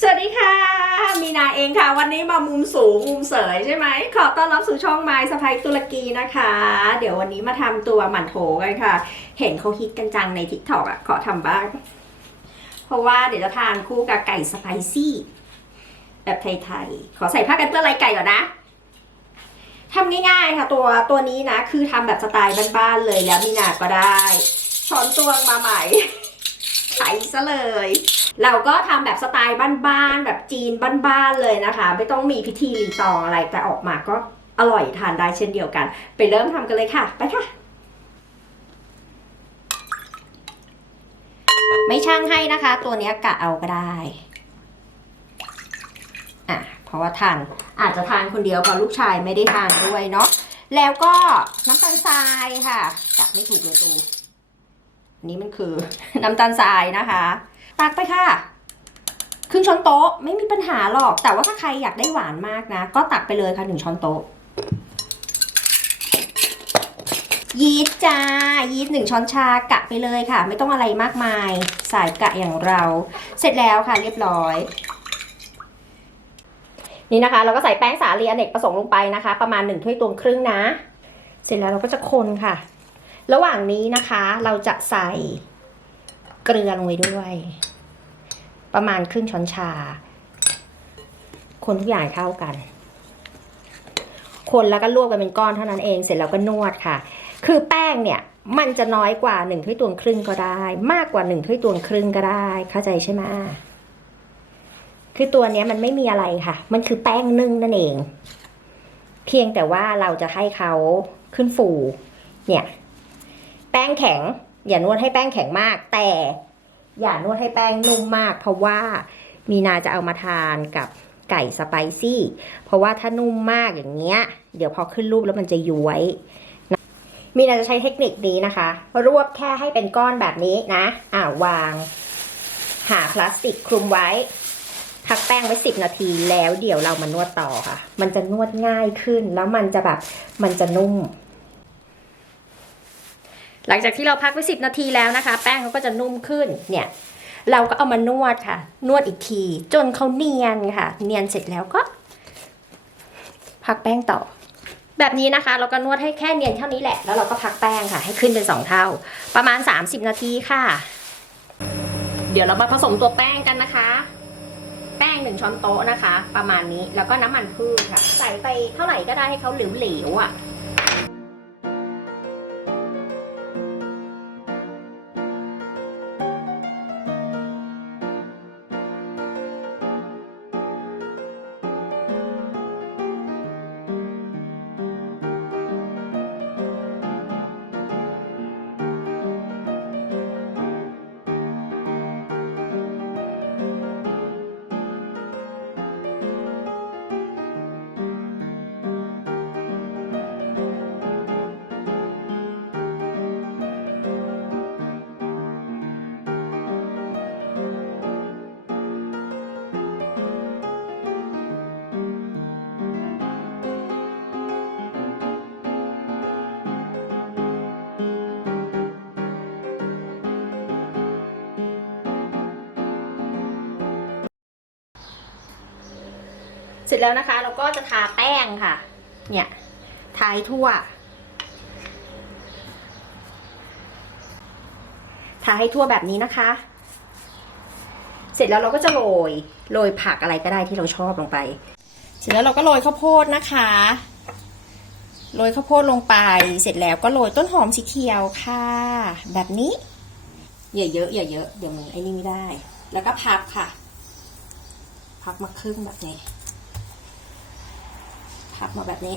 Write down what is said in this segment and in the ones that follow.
สวัสดีค่ะมีนาเองค่ะวันนี้มามุมสูงมุมเสยใช่ไหมขอต้อนรับสู่ช่องไม้สะพายตุรกีนะคะเดี๋ยววันนี้มาทำตัวหมั่นโถกันค่ะเห็นเขาฮิตกันจังใน TikTok อ่ะขอทำบ้างเพราะว่าเดี๋ยวจะทานคู่กับไก่สไปซี่แบบไทยๆขอใส่ผ้ากันเปื้อนลายไก่ก่อนนะทำง่ายๆค่ะตัวนี้นะคือทำแบบสไตล์บ้านๆเลยแล้วมีนาก็ได้ช้อนตวงมาใหม่ใช้ซะเลยเราก็ทำแบบสไตล์บ้านๆแบบจีนบ้านๆเลยนะคะไม่ต้องมีพิธีรีตองอะไรแต่ออกมาก็อร่อยทานได้เช่นเดียวกันไปเริ่มทำกันเลยค่ะไปค่ะไม่ช่างให้นะคะตัวนี้กะเอาก็ได้เพราะว่าทานอาจจะทานคนเดียวเพราะลูกชายไม่ได้ทานด้วยเนาะแล้วก็น้ำตาลทรายค่ะกะไม่ถูกเลยตูอันนี้มันคือ น้ำตาลทรายนะคะตักไปค่ะครึ่งช้อนโต๊ะไม่มีปัญหาหรอกแต่ว่าถ้าใครอยากได้หวานมากนะก็ตักไปเลยค่ะ1 ช้อนโต๊ะยีสต์จ้ายีสต์1 ช้อนชากะไปเลยค่ะไม่ต้องอะไรมากมายสายกะอย่างเราเสร็จแล้วค่ะเรียบร้อยนี่นะคะเราก็ใส่แป้งสาลีอเนกประสงค์ลงไปนะคะประมาณ1 ถ้วยตวงครึ่งนะเสร็จแล้วเราก็จะคนค่ะระหว่างนี้นะคะเราจะใส่เกลือลงไปด้วยประมาณครึ่งช้อนชาคนทุกอย่างเข้ากันคนแล้วก็ลวกกันเป็นก้อนเท่านั้นเองเสร็จแล้วก็นวดค่ะคือแป้งเนี่ยมันจะน้อยกว่า1 ถ้วยตวงครึ่งก็ได้มากกว่า1 ถ้วยตวงครึ่งก็ได้เข้าใจใช่ไหมคือตัวนี้มันไม่มีอะไรค่ะมันคือแป้งนึ่งนั่นเองเพียงแต่ว่าเราจะให้เขาขึ้นฟูเนี่ยแป้งแข็งอย่านวดให้แป้งแข็งมากแต่อย่านวดให้แป้งนุ่มมากเพราะว่ามีนาจะเอามาทานกับไก่สไปซี่เพราะว่าถ้านุ่มมากอย่างเงี้ยเดี๋ยวพอขึ้นรูปแล้วมันจะย้วยมีนาจะใช้เทคนิคนี้นะคะรวบแค่ให้เป็นก้อนแบบนี้นะวางหาพลาสติกคลุมไว้พักแป้งไว้10 นาทีแล้วเดี๋ยวเรามานวดต่อค่ะมันจะนวดง่ายขึ้นแล้วมันจะนุ่มหลังจากที่เราพักไว้10 นาทีแล้วนะคะแป้งเขาก็จะนุ่มขึ้นเนี่ยเราก็เอามานวดค่ะนวดอีกทีจนเขาเนียนค่ะเนียนเสร็จแล้วก็พักแป้งต่อแบบนี้นะคะเราก็นวดให้แค่เนียนเท่านี้แหละแล้วเราก็พักแป้งค่ะให้ขึ้นเป็น2 เท่าประมาณ30 นาทีค่ะเดี๋ยวเรามาผสมตัวแป้งกันนะคะแป้ง1 ช้อนโต๊ะนะคะประมาณนี้แล้วก็น้ำมันพืชค่ะใส่ไปเท่าไหร่ก็ได้ให้เขาเหลวๆเสร็จแล้วนะคะเราก็จะทาแป้งค่ะเนี่ยทาทั่วทาให้ทั่วแบบนี้นะคะเสร็จแล้วเราก็จะโรยผักอะไรก็ได้ที่เราชอบลงไปเสร็จแล้วเราก็โรยข้าวโพดนะคะโรยข้าวโพดลงไปเสร็จแล้วก็โรยต้นหอมสีเขียวค่ะแบบนี้อย่าเยอะเดี๋ยวมันไอ้นี่ไม่ได้แล้วก็พับค่ะพับมาครึ่งแบบนี้พับมาแบบนี้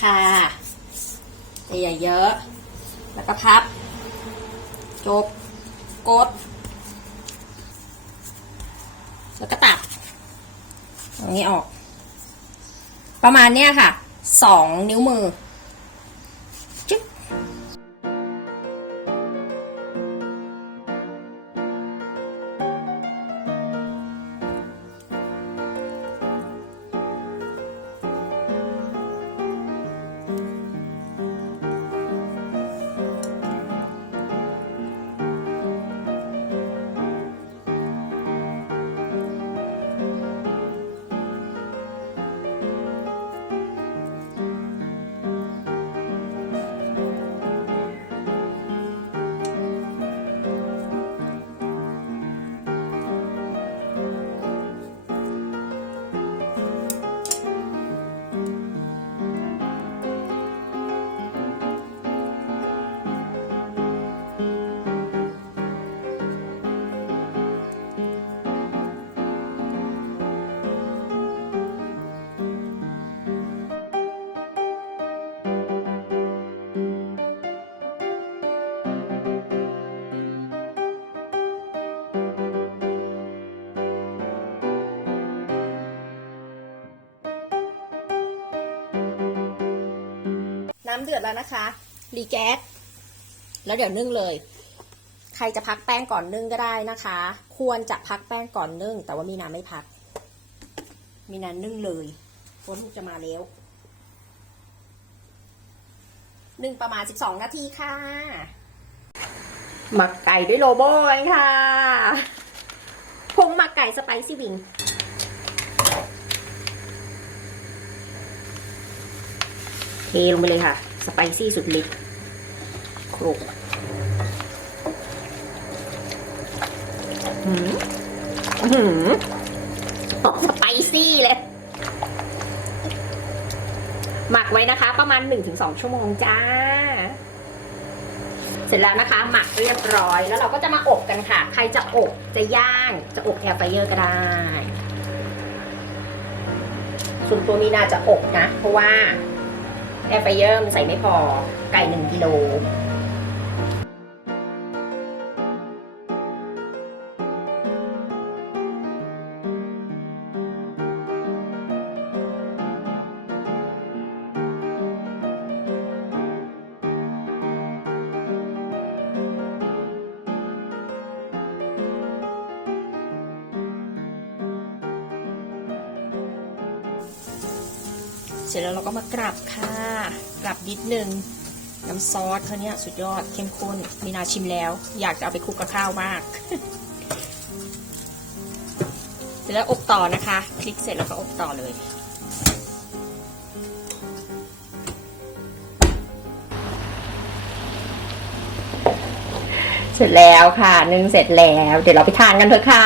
ค่ะอย่าเยอะแล้วก็พับจบกดแล้วก็ตัดอย่างนี้ออกประมาณเนี้ยค่ะ2 นิ้วมือจึ๊บ เ ำเดือดแล้วนะคะรีแก๊สแล้วเดี๋ยวนึ่งเลยใครจะพักแป้งก่อนนึ่งก็ได้นะคะควรจะพักแป้งก่อนนึ่งแต่ว่ามีนาไม่พักมีนานึ่งเลยฝนจะมาแล้วนึ่งประมาณ12 นาทีค่ะหมักไก่ด้วยโลโบ้เลยค่ะผงหมักไก่สไปซี่วิงเทลงไปเลยค่ะสไปซี่สุดฤทธิ์คลุกสไปซี่เลยหมักไว้นะคะประมาณ 1-2 ชั่วโมงจ้าเสร็จแล้วนะคะหมักเรียบร้อยแล้วเราก็จะมาอบกันค่ะใครจะอบจะย่างจะอบแอร์ไฟเออร์ก็ได้ส่วนตัวมีนาจะอบนะเพราะว่าแอร์ไฟเออร์มันใส่ไม่พอไก่1 กิโลเสร็จแล้วเราก็มากราบค่ะกราบนิดนึงน้ำซอสเขาเนี้ยสุดยอดเข้มข้นมีนาชิมแล้วอยากจะเอาไปคลุกกับข้าวมากเสร็จแล้วอบต่อนะคะคลิกเสร็จแล้วก็อบต่อเลยเสร็จแล้วค่ะนึ่งเสร็จแล้วเดี๋ยวเราไปทานกันเถอะค่ะ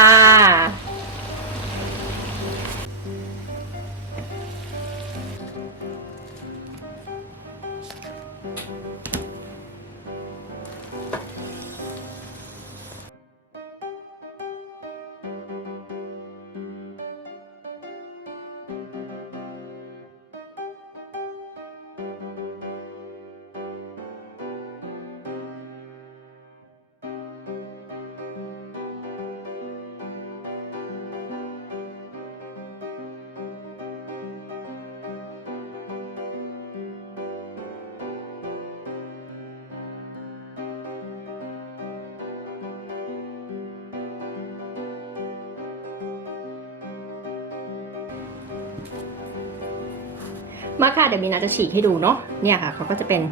มาค่ะเดี๋ยวมีนาจะฉีกให้ดูเนาะเนี่ยค่ะเขาก็จะเป็น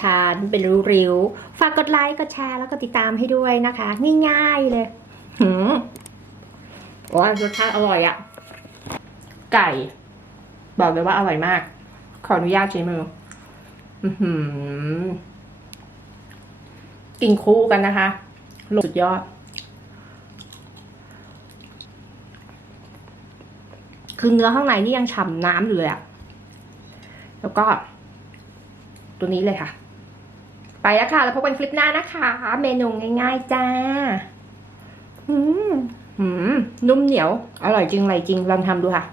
ชานๆเป็นริ้วๆฝากกดไลค์กดแชร์แล้วก็ติดตามให้ด้วยนะคะง่ายๆเลยโอ้ยรสชาติอร่อยอะไก่บอกเลยว่าอร่อยมากขออนุญาตใช้มือกินคู่กันนะคะสุดยอดคือเนื้อข้างในนี่ยังฉ่ำน้ำอยู่เลยอะแล้วก็ตัวนี้เลยค่ะไปแล้วค่ะแล้วพบกันคลิปหน้านะคะเมนูง่ายๆจ้านุ่มเหนียวอร่อยจริงอะไรจริงลองทำดูค่ะ